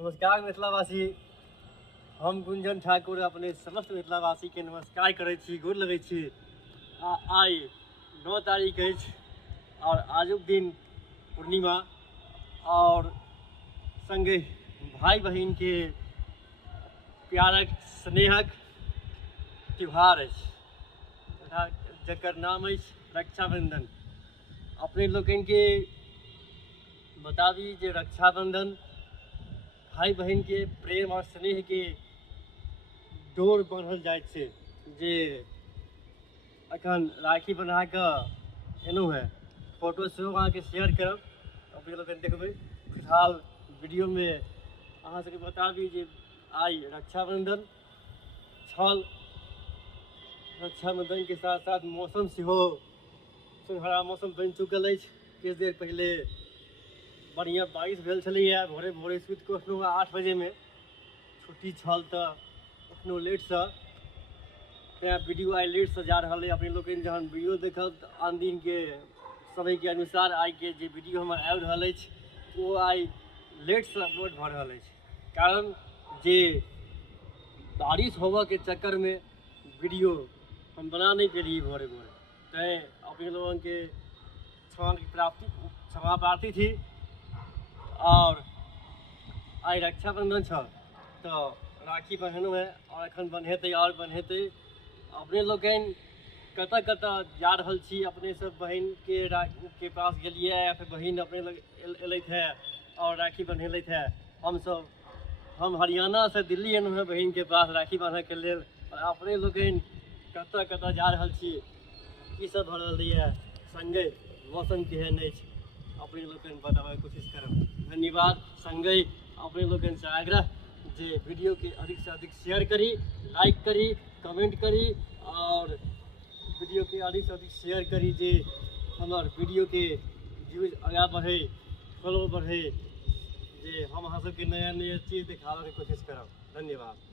नमस्कार मिथिलावासी, हम गुंजन ठाकुर अपने समस्त मिथिलावासी के नमस्कार करै छी, गोर लगै छी। आइ 9 तारीख अछि और आजुक दिन पूर्णिमा और संगे भाई बहिन के प्यारक स्नेहक त्यौहार अछि जकर नाम अछि रक्षाबंधन। अपने लोकनि के बताबी जे रक्षाबंधन भाई बहन के प्रेम और स्नेह के डोर बांधल जाइत छै। जे अखन राखी बना कऽ एलहुँ है, फोटो सेहो अहाँ के शेयर करब, अपने लोग देखबै। फिलहाल वीडियो में अहाँ सबके बताबी जे आइ रक्षाबंधन छल। रक्षाबंधन के साथ साथ मौसम सेहो सुनहरा मौसम बनि चुकल अछि। किछु देर पहले बढ़िया बारिश भेल छलैया। भोरे भोरे सुति कऽ उठलहुँ 8 बजे में, छुट्टी छल तऽ एखनो लेटसँ, तेँ वीडियो आइ लेटसँ जा रहल है। अपने लोकनि जहन वीडियो देखब तऽ आन दिन के समय के अनुसार आइ के जे वीडियो हमर आबि रहल अछि वो आइ लेटसँ अपलोड भऽ रहल अछि। कारण जे बारिश होबऽ के चक्कर में वीडियो हम बना नहीं पेलिए भोरे भोरे, तेँ अपने लोगों के क्षमा प्रार्थी थी। और आई रक्षाबंधन छल तो राखी बन्हलहुँ है और एखन बन्हेतै और बन्हेतै। अपने लोकनि कतऽ कतऽ जा रहल छी, अपने सब बहन के पास गेलिए या फिर बहन अपने लग एलथि है और राखी बन्हेलथि है। हम हरियाणा से दिल्ली एलहुँ है बहन के पास राखी बान्हऽ के लेल। और अपने लोकनि कतऽ कतऽ जा रहल छी, की सब भऽ रहल है, संगे मौसम केहन अछि, अपने लोकनि बताबऽ के कोशिश करब। धन्यवाद। संगे अपने लोगन से आग्रह जे वीडियो के अधिक से अधिक शेयर करी, लाइक करी, कमेंट करी और वीडियो के अधिक से अधिक शेयर करी जे हमार वीडियो के व्यूज आगा बढ़े, फॉलो बढ़े, जे हम अहाँ सबके नया नया चीज़ दिखावे के कोशिश करब। धन्यवाद।